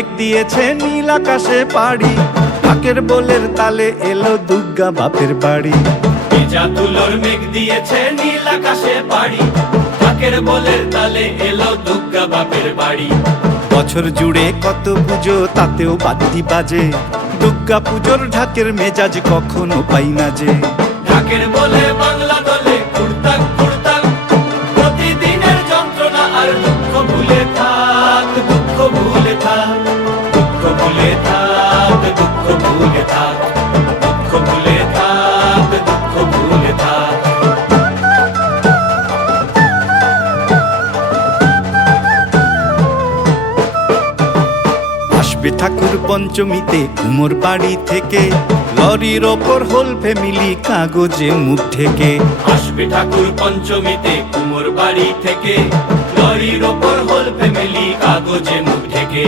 মেঘ দিয়েছে নীল আকাশে পাড়ি, ঢাকের বোলের তালে এলো দুর্গা বাপের বাড়ি। ভেজা তুলোর মেঘ দিয়েছে নীল আকাশে পাড়ি, ঢাকের বোলের তালে এলো দুর্গা বাপের বাড়ি। বছর জুড়ে কত পুজো তাতেও বাদ্যি বাজে, দুর্গা পুজোর ঢাকের মেজাজ কখনো পাই না যে। ঢাকের বলে বাংলা দলে কুড়তাক কুড়তাক, প্রতিদিনের যন্ত্রণা আর দুঃখ ভুলে থাক, দুঃখ ভুলে থাক, দুঃখ ভুলে থাক, দুঃখ ভুলে থাক, দুঃখ ভুলে থাক, দুঃখ ভুলে থাক। আসবে ঠাকুর পঞ্চমীতে কুমোর বাড়ি থেকে, লরির ওপর হোল ফ্যামিলি কাগজে মুখ ঢেকে। আসবে ঠাকুর পঞ্চমীতে কুমোর বাড়ি থেকে, লরির ওপর হোল ফ্যামিলি কাগজে মুখ ঢেকে।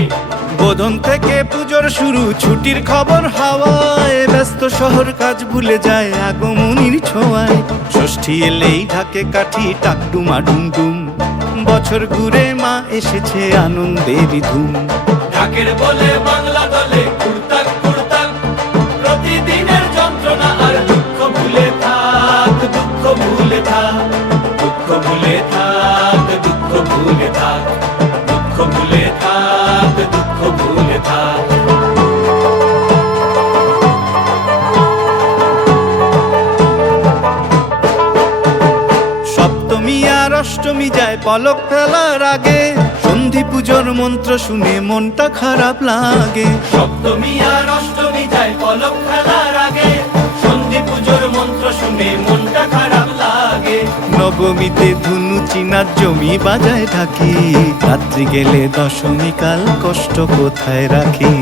বোধন থেকে পুজোর শুরু, ছুটির খবর হাওয়ায়, ব্যস্ত শহর কাজ ভুলে যায় আগমনীর ছোঁয়ায়। ষষ্ঠী এলেই ঢাকে কাঠি টাকডুমা ডুমডুম, বছর ঘুরে মা এসেছে আনন্দেরই ধুম। ঢাকের বলে বাংলা দলে কুড়তাক কুড়তাক, প্রতিদিনের যন্ত্রণা আর দুঃখ ভুলে থাক, দুঃখ ভুলে থাক, দুঃখ ভুলে থাক, দুঃখ ভুলে থাক, দুঃখ ভুলে থাক, দুঃখ ভুলে থাক। সপ্তমী আর অষ্টমী যায় পলক ফেলার আগে, সন্ধি পুজোর মন্ত্র শুনে মনটা খারাপ লাগে। সপ্তমী আর অষ্টমী যায় পলক ফেলার আগে, সন্ধি পুজোর মন্ত্র শুনে মনটা খারাপ লাগে। নবমীতে ধুনু চিনার জমি বাজায় থাকি, রাত্রি গেলে দশমী কাল কষ্ট কোথায় রাখি।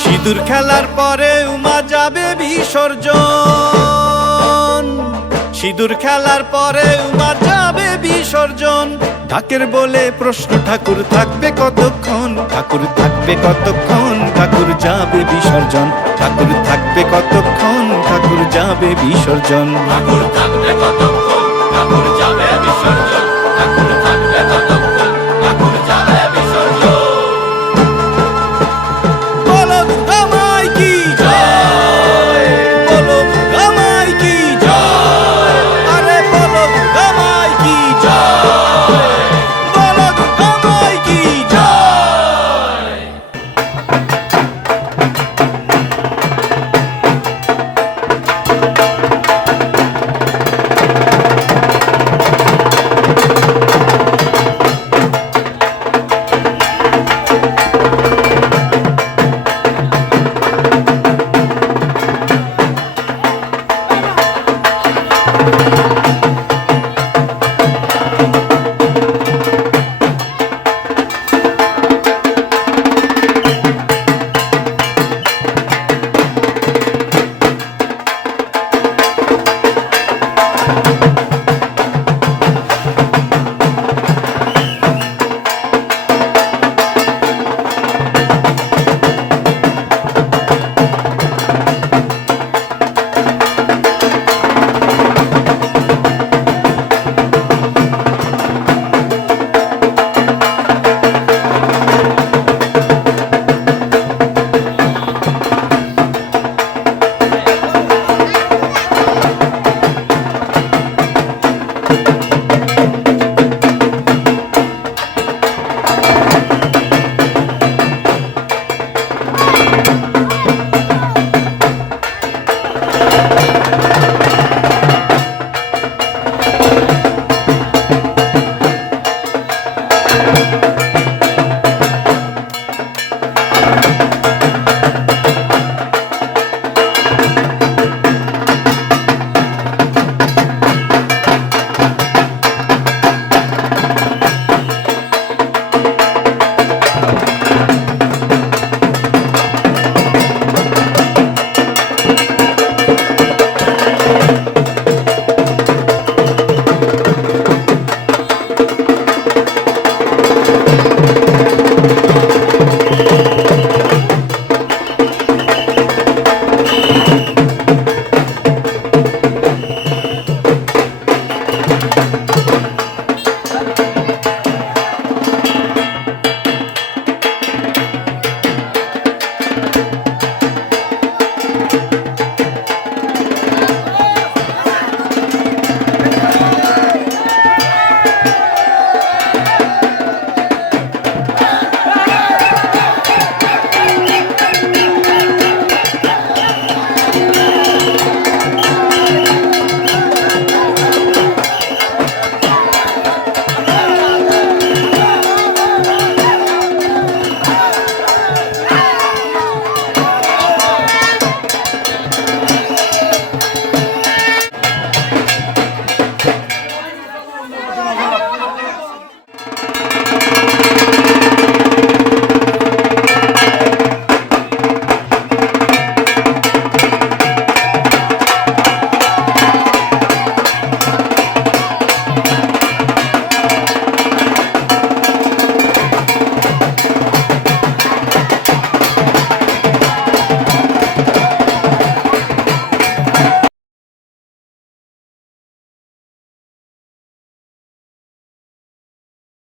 সিঁদুর খেলার পরে উমা যাবে বিসর্জন, সিঁদুর খেলার পরে উমা যাবে বিসর্জন। ঢাকের বলে প্রশ্ন ঠাকুর থাকবে কতক্ষণ, ঠাকুর থাকবে কতক্ষণ, ঠাকুর যাবে বিসর্জন। ঠাকুর থাকবে কতক্ষণ, ঠাকুর যাবে বিসর্জন। ঠাকুর থাকবে কতক্ষণ, ঠাকুর যাবে বিসর্জন।